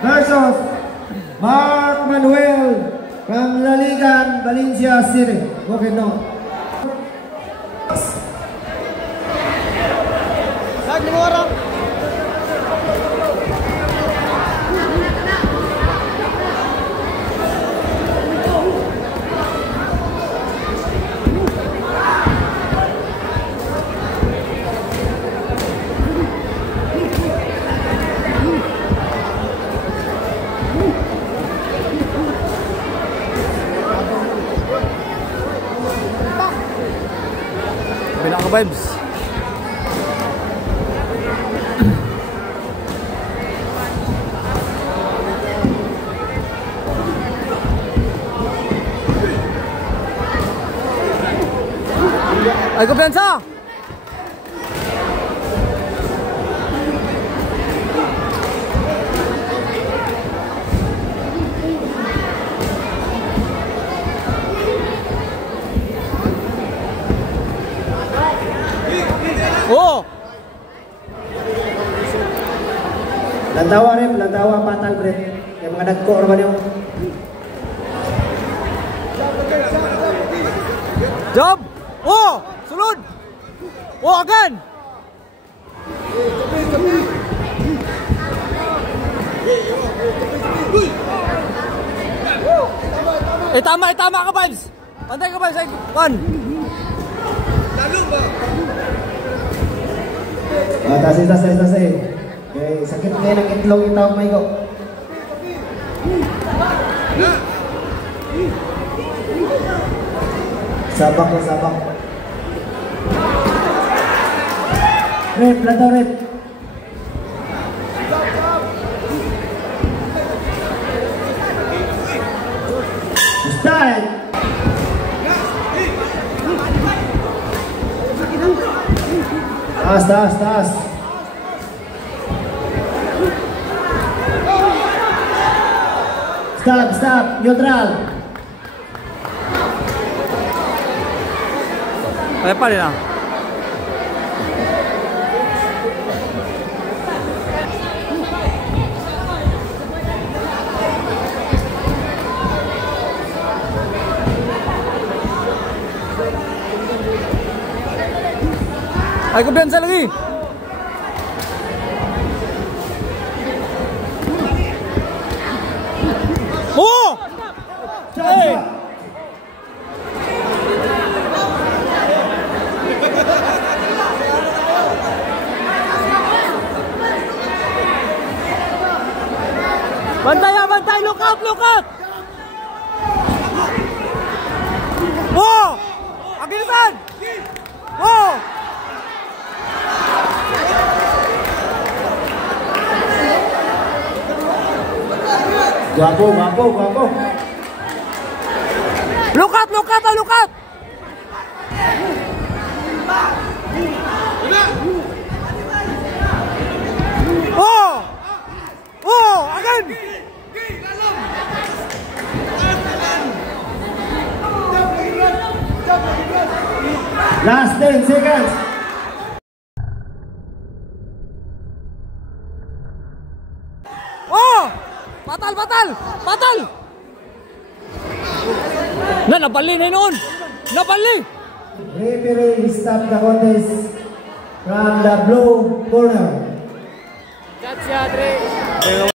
versus Mark Manuel from La Liga, Valencia City. Okay, no. Vibes. Ay, kumpiyansa! Oh! Lantawa rin, lantawa patal bre. Yung mga nagko naman yung Job! Oh! Sulod! Oh, again! Tama ka, Vibes! Pantay ka, Vibes! One! Lalo ba? Tas. Okay, sakit kayo ng itlog yung tawag may ko. Sabak. Red, lantaw red. Start! Taas. Stop, neutral. Ay, pali lang. Ay, kumpiyansa lagi. Oh! Hey! Bantay! Look out! Oh! Agilisan! Oh! Guapo. Look out! Oh! Again! Last 10 seconds. Oh! Patal! Nabali na noon! Nabali! Referee stop the contest from the blue corner. Gotcha, Dre.